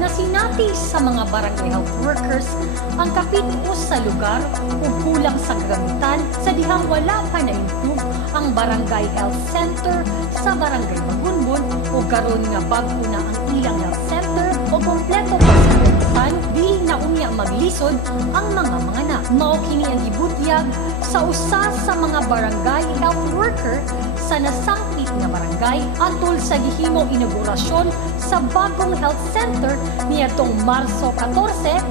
na sinati sa mga barangay health workers ang kapit-us sa lugar o kulang sa gamitan sa dihang wala pa na-improve ang barangay health center sa barangay Bagunbon o karon nga bago na ang ilang health center o kompleto pa sa gamitan dili na unya maglisod ang mga anak. Mao kini ang gibutyag sa usa sa mga barangay health worker sa nasangpit nga barangay atol sa gihimo inaugurasyon sa bagong health center niadtong Marso 14,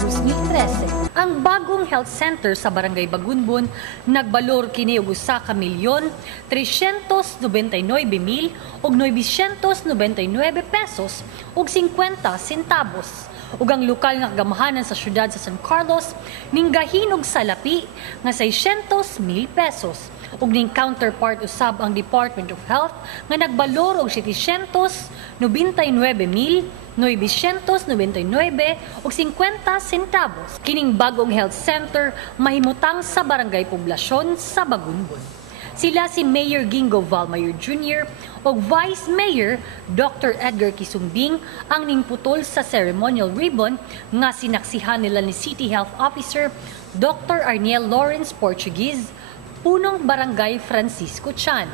2013. Ang bagong health center sa Barangay Bagunbon nagbalor kini og 1,399,000 og 999 pesos ug 50 centavos. Ug ang lokal nga kagamahanan sa syudad sa San Carlos ninggahin og salapi nga 600,000 pesos. Ug ning counterpart usab ang Department of Health nga nagbalor og 799,999 ug 50 centavos. Kining bagong health center mahimutang sa barangay poblasyon sa Bagunbon. Sila si Mayor Gingo Valmayor Jr. o Vice Mayor Dr. Edgar Kisumbing ang ningputol sa ceremonial ribbon nga sinaksihan nila ni City Health Officer Dr. Arniel Lawrence Portuguese, punong barangay Francisco Chan,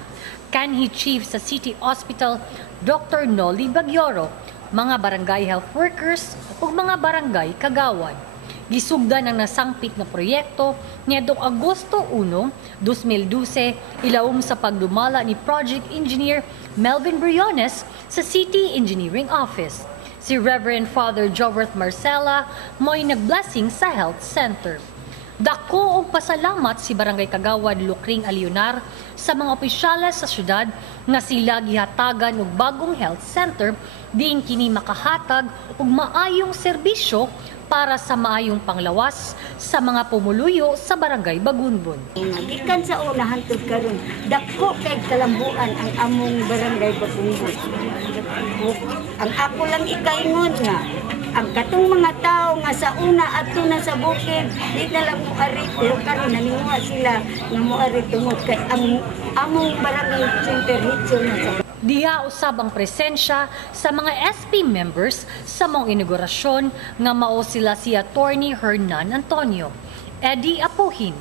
kanhi Chief sa City Hospital Dr. Noli Bagyoro, mga barangay health workers ug mga barangay kagawad. Gisugdan ang nasangpit na proyekto niadtong Agosto 1, 2012 ilawom sa pagdumala ni Project Engineer Melvin Briones sa City Engineering Office. Si Reverend Father Joworth Marcela mo'y nagblessing sa health center. Dako og pasalamat si Barangay Kagawad Lucring Alionar sa mga opisyales sa syudad nga sila gihatagan og bagong health center diin kini makahatag og maayong serbisyo para sa maayong panglawas sa mga pumuluyo sa Barangay Bagunbon. Gikan sa una hangtod karon, dako kay kalambuan ang among Barangay Bagunbon. Ang ako lang ikaingon nga ang katong mga tao nga sa una adto na sa bukid, di na lang moari pero karon naninguha sila nga moari tungod kay ang among barangay center hitso na sa Diha usab ang presensya sa mga SP members sa mong inaugurasyon nga mao sila si Attorney Hernan Antonio, Eddie Apuhin,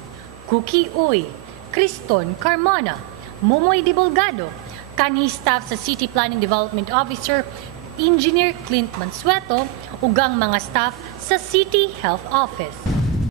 Cookie Uy, Criston Carmona, Momoy Divulgado, kanhi staff sa City Planning Development Officer Engineer Clint Mansueto ug ang mga staff sa City Health Office.